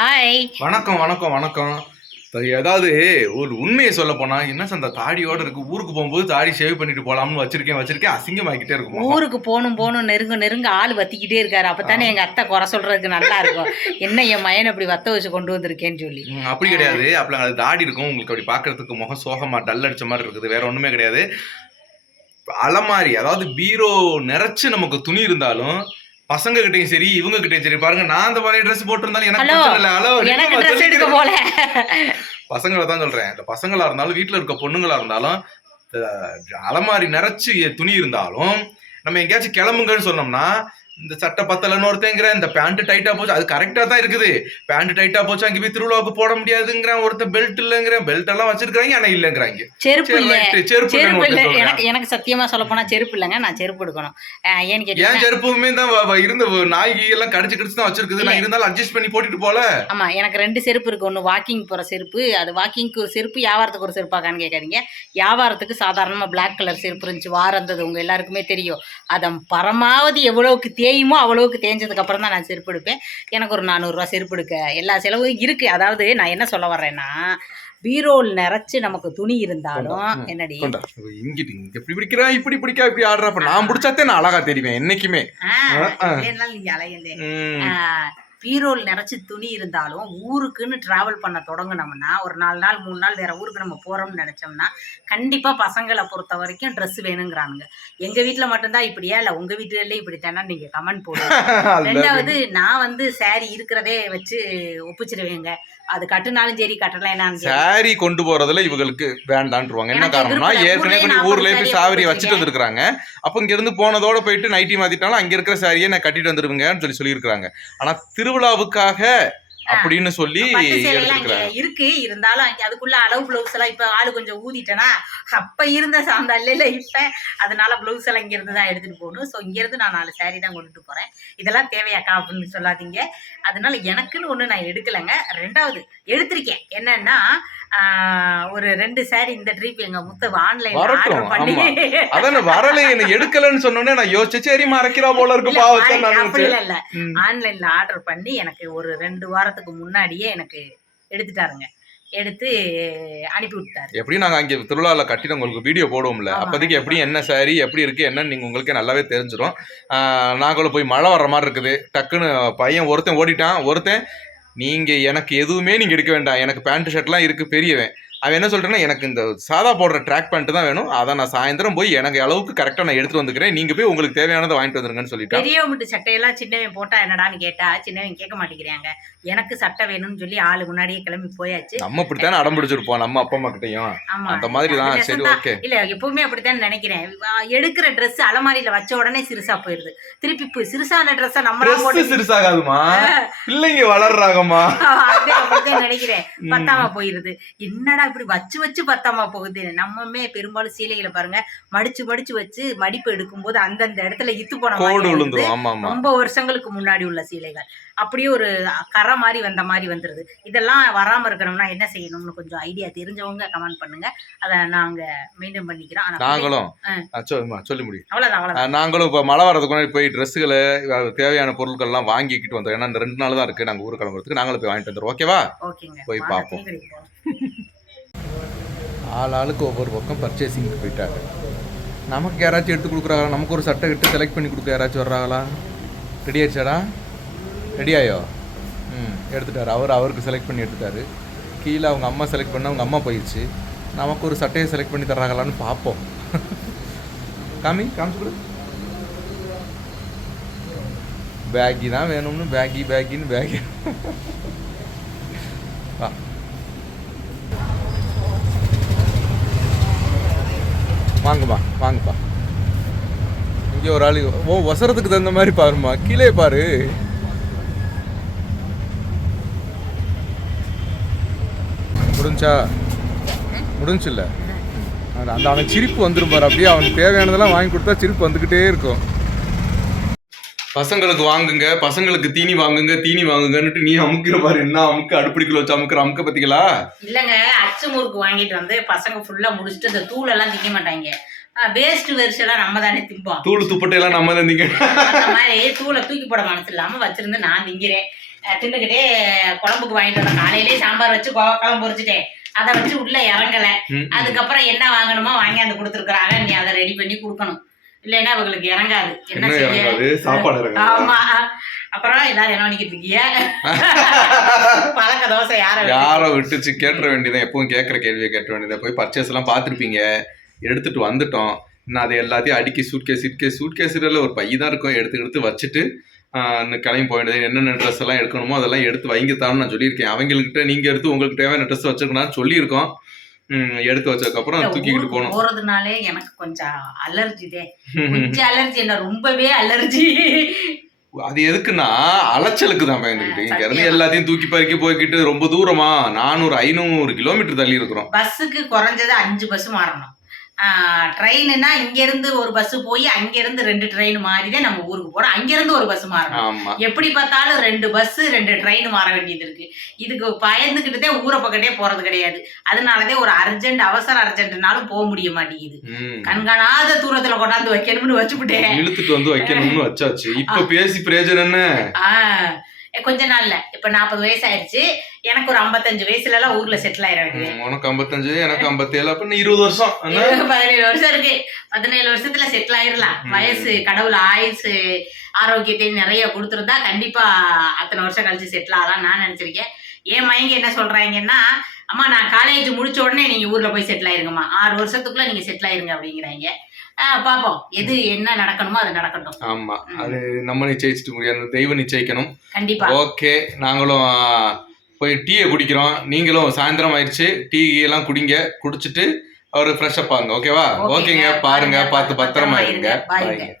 Hi வணக்கம் வணக்கம் வணக்கம். ஏதாவது ஒரு உண்மையை சொல்ல போனா என்ன சந்த தாடியோட இருக்கு ஊருக்கு போகும்போது தாடி ஷேவ் பண்ணிட்டு போலாம்னு வச்சிருக்கேன் வச்சிருக்கேன் அசிங்கமாக்கிட்டே இருக்கும். ஊருக்கு போகணும் போகணும் நெருங்க நெருங்க ஆள் வத்திக்கிட்டே இருக்காரு. அப்பதானே எங்க அத்தை குறை சொல்றதுக்கு நல்லா இருக்கும். என்ன என் மயனை இப்படி வத்த வச்சு கொண்டு வந்திருக்கேன்னு சொல்லி. அப்படி கிடையாது. அப்படி அது தாடி இருக்கும் உங்களுக்கு அப்படி பாக்குறதுக்கு முகம் சோகமா டல் அடிச்ச மாதிரி இருக்குது. வேற ஒண்ணுமே கிடையாது. அலமாரி அதாவது பீரோ நிறைச்சு நமக்கு துணி இருந்தாலும் பசங்க கிட்டயும் சரி இவங்க கிட்டயும் சரி பாருங்க நான் அந்த மாதிரி ட்ரெஸ் போட்டிருந்தாலும் எனக்கு. பிரச்சனை இல்லை. ஹலோ எனக்கு ட்ரெஸ் எடுக்க போல. பசங்களை தான் சொல்றேன். இந்த பசங்களா இருந்தாலும் வீட்ல இருக்க பொண்ணுங்களா இருந்தாலும் அலமாரி நிறைச்சு துணி இருந்தாலும் நம்ம எங்கேயாச்சும் கிளம்புங்கன்னு சொன்னோம்னா இந்த சட்டை பத்தலன்னு ஒருத்தங்கிற இந்த பேண்ட் டைட்டா போச்சு. அது கரெக்டா தான் இருக்குது. பேண்ட் டைட்டா போச்சு அங்க போய் திருவிழாவுக்கு போட முடியாதுங்கிறான் ஒருத்தன் பெல்ட் இல்லைங்கிற பெல்ட் எல்லாம் வச்சிருக்காங்க ஆனா இல்லைங்கிறாங்க. செருப்பு செருப்பு இல்ல. எனக்கு எனக்கு சத்தியமா சொல்ல போனா செருப்பு இல்லைங்க. நான் செருப்பு எடுக்கணும் ஏன்னு ஏன் கேட்டீங்கன்னா செருப்புமே தான் இருந்த நாய்க்கு எல்லாம் கடிச்சு கடிச்சு தான் வச்சிருக்குது. நான் இருந்தாலும் அட்ஜஸ்ட் பண்ணி போட்டுட்டு போல. ஆமா எனக்கு ரெண்டு செருப்பு இருக்கு. ஒன்று வாக்கிங் போற செருப்பு அது வாக்கிங்க்கு ஒரு செருப்பு வியாபாரத்துக்கு ஒரு செருப்பாக்கான்னு கேட்காதீங்க. வியாபாரத்துக்கு சாதாரணமா Black கலர் செருப்பு இருந்துச்சு. வாரந்தது உங்க எல்லாருக்குமே தெரியும். அதை பரமாவதி எவ்வளவுக்கு தேயுமோ அவ்வளவுக்கு தேஞ்சதுக்கு அப்புறம் தான் நான் செருப்பு எடுப்பேன் எனக்கு ஒரு நானூறுரூவா செருப்பு எடுக்க எல்லா செலவும் இருக்கு. அதாவது நான் என்ன சொல்ல வர்றேன்னா பீரோல் நிறைச்சு நமக்கு துணி இருந்தாலும். என்னடி? இங்கிட்டு இங்க இப்படி பிடிக்கிறா இப்படி பிடிக்கா இப்படி ஆடுறா. அப்ப நான் பிடிச்சாத்தே நான் அழகா தெரிவேன் என்னைக்குமே. பீரோல் நிறைச்சி துணி இருந்தாலும் ஊருக்குன்னு டிராவல் பண்ண தொடங்குனோம்னா ஒரு நாலு நாள் மூணு நாள் வேற ஊருக்கு நம்ம போறோம்னு நினைச்சோம்னா கண்டிப்பா பசங்களை பொறுத்த வரைக்கும் Dress வேணுங்கிறானுங்க. எங்க வீட்ல மட்டும்தான் இப்படியா? இல்ல உங்க வீட்டுல இப்படி தானே நீங்க கமெண்ட் போடுங்க ரெண்டாவது நான் வந்து saree இருக்கிறதே வச்சு ஒப்பிச்சிருவேங்க. அது கட்டுனாலும் சரி கட்டலாம் சரி. சாரி கொண்டு போறதுல இவங்களுக்கு வேண்டான்ருவாங்க என்ன காரணம்னா. ஏற்கனவே நாற்பது போய் சாவரி வச்சுட்டு வந்திருக்காங்க அப்ப இங்க இருந்து போனதோட போயிட்டு நைட்டி மாத்திட்டாலும் அங்க இருக்கிற சாரியை நான் கட்டிட்டு வந்துருவேங்கன்னு சொல்லி சொல்லியிருக்காங்க ஆனா திருவிழாவுக்காக அப்படின்னு சொல்லி இருக்கு. இருந்தாலும் அதுக்குள்ள அளவு பிளவுஸ் எல்லாம் இப்ப ஆளு கொஞ்சம் ஊதிட்டேனா அப்ப இருந்த சாந்தால இல்ல. இப்ப அதனால பிளவுஸ் எல்லாம் இங்க இருந்து தான் எடுத்துட்டு போகணும். ஸோ இங்க இருந்து நான் நாலு saree தான் கொண்டுட்டு போறேன். இதெல்லாம் தேவையாக்கா அப்படின்னு சொல்லாதீங்க. அதனால எனக்குன்னு ஒண்ணு நான் எடுக்கலைங்க. ரெண்டாவது எடுத்திருக்கேன். என்னன்னா ஒரு ரெண்டு saree இந்த ட்ரிப் எங்க முத்த ஆன்லைன்ல வரட்டும், ஆர்டர் பண்ணி அதான வரல என்ன எடுக்கலன்னு சொன்னோன்னே நான் யோசிச்சு சரி மறைக்கிறா போல இருக்கு பாவத்தை அப்படி நினைச்சு. இல்ல. ஆன்லைன்ல ஆர்டர் பண்ணி எனக்கு ஒரு ரெண்டு வாரத்துக்கு முன்னாடியே எனக்கு எடுத்துட்டாருங்க. எடுத்து அனுப்பி விட்டாரு. எப்படியும் நாங்க அங்க திருவிழால கட்டிட்டு உங்களுக்கு வீடியோ போடுவோம்ல. அப்போதைக்கு எப்படி. என்ன சாரி எப்படி இருக்கு என்னன்னு நீங்க உங்களுக்கே நல்லாவே தெரிஞ்சிடும் நாங்களும் போய் மழை வர்ற மாதிரி இருக்குது. டக்குன்னு பையன் ஒருத்தன் ஓடிட்டான் ஒருத்தன் நீங்கள் எனக்கு எதுவுமே நீங்கள் எடுக்க வேண்டாம். எனக்கு பேண்ட் ஷர்ட்லாம் இருக்குது பெரியவன். அவன் என்ன சொல்றேன்னா எனக்கு இந்த சாதா போடுற ட்ராக் பேண்ட் தான் வேணும். அதை நான் சாயந்தரம் போய் எனக்கு அளவுக்கு கரெக்டாக நான் எடுத்துட்டு வந்துக்கிறேன். நீங்க போய் உங்களுக்கு தேவையானதை வாங்கிட்டு வந்துருங்கன்னு சொல்லிட்டான் பெரியவங்கிட்ட சட்டையெல்லாம் சின்னவன் போட்டா என்னடான்னு கேட்டா சின்னவன் கேட்க மாட்டேங்கிறாங்க. எனக்கு சட்டை வேணும்னு சொல்லி ஆளு முன்னாடியே கிளம்பி போயாச்சு. நம்ம இப்படித்தானே அடம் பிடிச்சிருப்போம் நம்ம அப்பா அம்மா கிட்டயும் ஆமா. அந்த மாதிரி தான். சரி. ஓகே இல்ல எப்பவுமே அப்படித்தான் நினைக்கிறேன். எடுக்கிற Dress அலமாரியில வச்ச உடனே சிறுசா போயிருது. திருப்பி போய் சிறுசான ட்ரெஸ்ஸை நம்மளா போட்டு சிறுசாகாதுமா. பிள்ளைங்க வளர்றாங்கம்மா. நினைக்கிறேன். பத்தாம போயிருது. என்னடா இப்படி வச்சு வச்சு பத்தாம போகுது? நம்மமே பெரும்பாலும் சீலைகளை பாருங்க மடிச்சு மடிச்சு வச்சு மடிப்பு எடுக்கும்போது அந்தந்த இடத்துல இத்து போன ரொம்ப வருஷங்களுக்கு முன்னாடி உள்ள சீலைகள். அப்படியே ஒரு கரை மாதிரி வந்த மாதிரி வந்துருது. இதெல்லாம் வராம இருக்கணும்னா என்ன செய்யணும்னு கொஞ்சம் ஐடியா தெரிஞ்சவங்க கமெண்ட் பண்ணுங்க. அதை நாங்க மெயின்டைன் பண்ணிக்கிறோம். ஆனா நாங்களும். சொல்லி முடியும். அவ்வளவுதான் அவ்வளவுதான். நாங்களும் இப்போ மழை வரதுக்கு முன்னாடி போய் ட்ரெஸ்ஸுகளை தேவையான பொருட்கள்லாம் வாங்கிக்கிட்டு வந்தோம். ஏன்னா இந்த ரெண்டு நாள் தான் இருக்கு. நாங்கள் ஊர் கிளம்புறதுக்கு. நாங்களும் போய் வாங்கிட்டு வந்துடுவோம் ஓகேவா? போய் பார்ப்போம். ஆள் ஆளுக்கு ஒவ்வொரு பக்கம் பர்ச்சேசிங்க்கு போயிட்டாங்க. நமக்கு யாராச்சும் எடுத்து கொடுக்குறாங்களா? நமக்கு ஒரு சட்டை எடுத்து செலக்ட் பண்ணி கொடுக்க யாராச்சும் வர்றாங்களா? ரெடி ஆயிடுச்சாடா? ரெடி ஆயோ? ம் எடுத்துட்டாரு. அவர் அவருக்கு செலக்ட் பண்ணி எடுத்துட்டாரு. கீழே அவங்க அம்மா செலக்ட் பண்ண அவங்க அம்மா போயிடுச்சு நமக்கு ஒரு சட்டையை செலக்ட் பண்ணி தர்றாங்களான்னு பார்ப்போம். காமி காமிச்சு கொடு. பேக்கி தான் வேணும்னு பேக்கி பேக்கின்னு பேக்கி. வா வாங்கம்மா வாங்கப்பா இங்கே ஒரு ஆள் ஓ வசரத்துக்கு தகுந்த மாதிரி பாருமா கீழே பாரு. முடிஞ்சா? முடிஞ்சுல்ல? அந்த அவன் சிரிப்பு வந்துடும் பாரு. அப்படியே அவனுக்கு தேவையானதெல்லாம் வாங்கி கொடுத்தா சிரிப்பு வந்துக்கிட்டே இருக்கும். பசங்களுக்கு வாங்குங்க பசங்களுக்கு தீனி வாங்குங்க தீனி வாங்குங்கன்னுட்டு நீ அமுக்கிற பாரு என்ன அமுக்கு அடுப்படிக்குள்ள வச்சு அமுக்கிற அமுக்க பத்திங்களா? இல்லைங்க அச்சு முறுக்கு வாங்கிட்டு வந்து பசங்க ஃபுல்லா முடிச்சுட்டு இந்த தூள் எல்லாம் திங்க மாட்டாங்க. வேஸ்ட் வெரிசெல்லாம் நம்ம தானே திம்போம். தூள் துப்பட்டை எல்லாம் நம்ம தான் திங்க அந்த மாதிரி தூளை தூக்கி போட மனசு இல்லாம வச்சிருந்து நான் திங்கிறேன். தின்னுக்கிட்டே குழம்புக்கு வாங்கிட்டு வந்தேன். காலையிலேயே சாம்பார் வச்சு குழம்பு பொரிச்சிட்டேன். அதை வச்சு உள்ள இறங்கல. அதுக்கப்புறம் என்ன வாங்கணுமோ வாங்கியாந்து கொடுத்துருக்குறாங்க. நீ அதை ரெடி பண்ணி கொடுக்கணும். இல்லைன்னா அவங்களுக்கு இறங்காது. என்ன செய்ய? சாப்பாடு ஆமா. அப்புறம் எல்லாரும் என்ன பண்ணிக்கிட்டு இருக்கீங்க? பழக்க தோசை யார யாரோ விட்டுச்சு? கேட்டுற வேண்டியதான் எப்பவும் கேட்குற கேள்வியை கேட்ட வேண்டியதான் போய் பர்ச்சேஸ் எல்லாம் பார்த்துருப்பீங்க. எடுத்துட்டு வந்துட்டோம். நான் அதை எல்லாத்தையும் அடுக்கி சூட்கேஸ் சூட்கேஸ் சூட்கேஸில் ஒரு பை தான் இருக்கும். எடுத்து எடுத்து வச்சுட்டு கிளம்பி வேண்டியது. என்னென்ன ட்ரெஸ் எல்லாம் எடுக்கணுமோ அதெல்லாம் எடுத்து வைங்கத்தான்னு நான் சொல்லியிருக்கேன். அவங்கள்கிட்ட நீங்கள் எடுத்து உங்களுக்கு தேவையான ட்ரெஸ் வச்சுக்கணும்னு சொல்லியிருக்கோம். எடுத்து வச்சதுக்கப்புறம் தூக்கிக்கிட்டு போகணும் போறதுனாலே எனக்கு கொஞ்சம் அலர்ஜி தே கொஞ்சம் அலர்ஜி என்ன ரொம்பவே அலர்ஜி அது எதுக்குன்னா அலைச்சலுக்கு தான் பயந்துக்கிட்டு இங்க இருந்து. எல்லாத்தையும் தூக்கி பறக்கி போய்கிட்டு ரொம்ப தூரமா நானூறு ஐநூறு கிலோமீட்டர் தள்ளி இருக்கிறோம். பஸ்ஸுக்கு குறைஞ்சது அஞ்சு பஸ் மாறணும். ட்ரெயினுனா இங்கேருந்து ஒரு பஸ் போய் அங்கேருந்து ரெண்டு ட்ரெயின் மாறி தான் நம்ம ஊருக்கு போகிறோம் அங்கேருந்து ஒரு பஸ் மாறணும். எப்படி பார்த்தாலும் ரெண்டு பஸ் ரெண்டு ட்ரெயின் மாற வேண்டியது இருக்கு. இதுக்கு பயந்துக்கிட்டு தான் ஊரை பக்கத்தே போறது கிடையாது. அதனாலதான் ஒரு அர்ஜென்ட் அவசர அர்ஜென்ட்னாலும் போக முடிய மாட்டேங்குது. கண்காணாத தூரத்துல கொண்டாந்து வைக்கணும்னு வச்சுவிட்டேன் இழுத்துட்டு வந்து வைக்கணும்னு வச்சாச்சு. இப்ப பேசி பிரயோஜனம் கொஞ்ச நாள்ல. இப்ப நாற்பது வயசு ஆயிடுச்சு எனக்கு ஒரு ஐம்பத்தஞ்சு வயசுல எல்லாம் ஊர்ல செட்டில் ஆயிட வேண்டியது. உனக்கு ஐம்பத்தஞ்சு எனக்கு ஐம்பத்தேழு அப்ப இருபது வருஷம்? பதினேழு வருஷம் இருக்கு. பதினேழு வருஷத்துல செட்டில் ஆயிரலாம். வயசு கடவுள் ஆயுசு ஆரோக்கியத்தையும் நிறைய கொடுத்துருந்தா கண்டிப்பா அத்தனை வருஷம் கழிச்சு செட்டில் ஆகலாம் நான் நினைச்சிருக்கேன். என் மைங்க என்ன சொல்றாங்கன்னா அம்மா நான் காலேஜ் முடிச்ச உடனே நீங்க ஊர்ல போய் செட்டில் ஆயிருங்கம்மா. ஆறு வருஷத்துக்குள்ள நீங்க செட்டில் ஆயிருங்க அப்படிங்கிறாங்க. ஆ, பாப்போம். எது என்ன நடக்கணுமோ அது நடக்கட்டும். ஆமா. அது நம்ம நிச்சயிச்சுட்டு முடியாது தெய்வம் நிச்சயிக்கணும். கண்டிப்பா. ஓகே. நாங்களும் போய் டீயை குடிக்கிறோம். நீங்களும் சாயந்தரம் ஆயிடுச்சு. டீ எல்லாம் குடிங்க. குடிச்சிட்டு ஒரு ஃப்ரெஷ் அப் ஆகுங்க. ஓகேவா? ஓகேங்க. பாருங்க. பார்த்து பத்திரமா இருங்க. பாய்ங்க